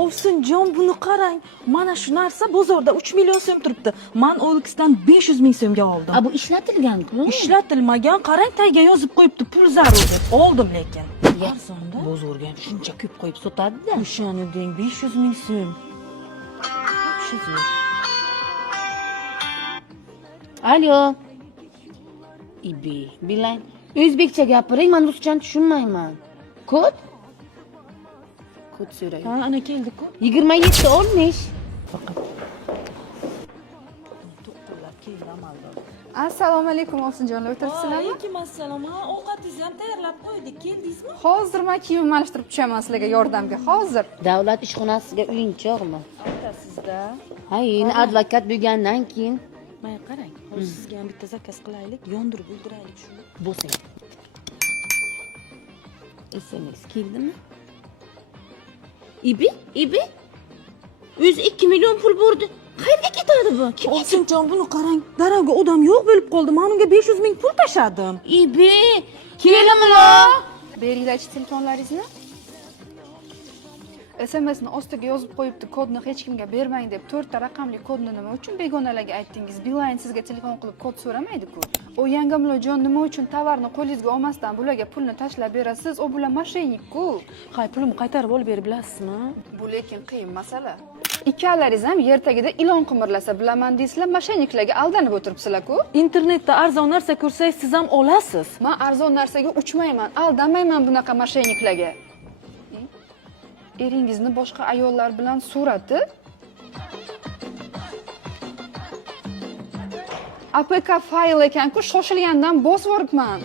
Ovsinjon, buni qarang. Mana shu narsa bozorda 3 million so'm turibdi. Men OLXdan 500 ming so'mga oldim. Bu ishlatilgan-ku. Ishlatilmagan, qarang, tagiga yozib qo'yibdi, pul zarur deb. Oldim lekin. Arzonda Bozorga ham shuncha ko'p qo'yib sotadi-da. o'shani deng 500 ming so'm. 500 ming. Alo. Ibi, bilang. O'zbekcha gapiring, men ruschani tushunmayman. Kod? Kod so'rayman. Ha, ana keldi-ku. 27 olmish. Faqat to'qqizlar keldi amaldor. Assalomu alaykum Ovsinjonlar, o'tiribsizlarmi? Alaykum assalom. Ha, ovqatingizni ham tayyorlab qo'ydik. Keldingizmi? Hozir men kiyim alishtirib tushaman sizlarga yordamga. Hozir. Davlat ishxonasiga uyinchoqmi? Aytasizda. Ha, endi advokat bo'lgandan keyin Mana qarang, hozir sizga ham bitta zakaz qilaylik, yondirib o'ldiraylik shuni. bo'lsa. SMS keldimi? Ibi? O'zi 2 million pul bordi. Qayerga ketadi bu? Ovsinjon, buni qarang. Darag'ga odam yo'q bo'lib qoldi. Men unga 500 ming pul tashadim. Ibi, kelimlo. Beringlarchi telefonlaringizni. SMSni ostiga yozib qo'yibdi, kodni hech kimga bermang deb. 4 ta raqamli kodni nima uchun begonalarga aytdingiz? Beeline sizga telefon qilib kod so'ramaydi-ku. O yangamlojon nima uchun tovarni qo'lingizga olmasdan bularga pulni tashlab berasiz? O bular moshennik-ku. Hay, pulimni qaytarib olib berib bilasizmi? Bu lekin qiyin masala. Ikkalaringiz ham yer tagida ilon qimirlasa bilaman deysizlar, moshenniklarga aldanib o'tiribsizlar-ku. Internetda arzon narsa ko'rsangiz, siz ham olasiz. Men arzon narsaga uchmayman, aldamayman bunaqa moshenniklarga. Eringizni boshqa ayollar bilan surati APK fayl ekan-ku, shoshilgandan bosib yuboribman.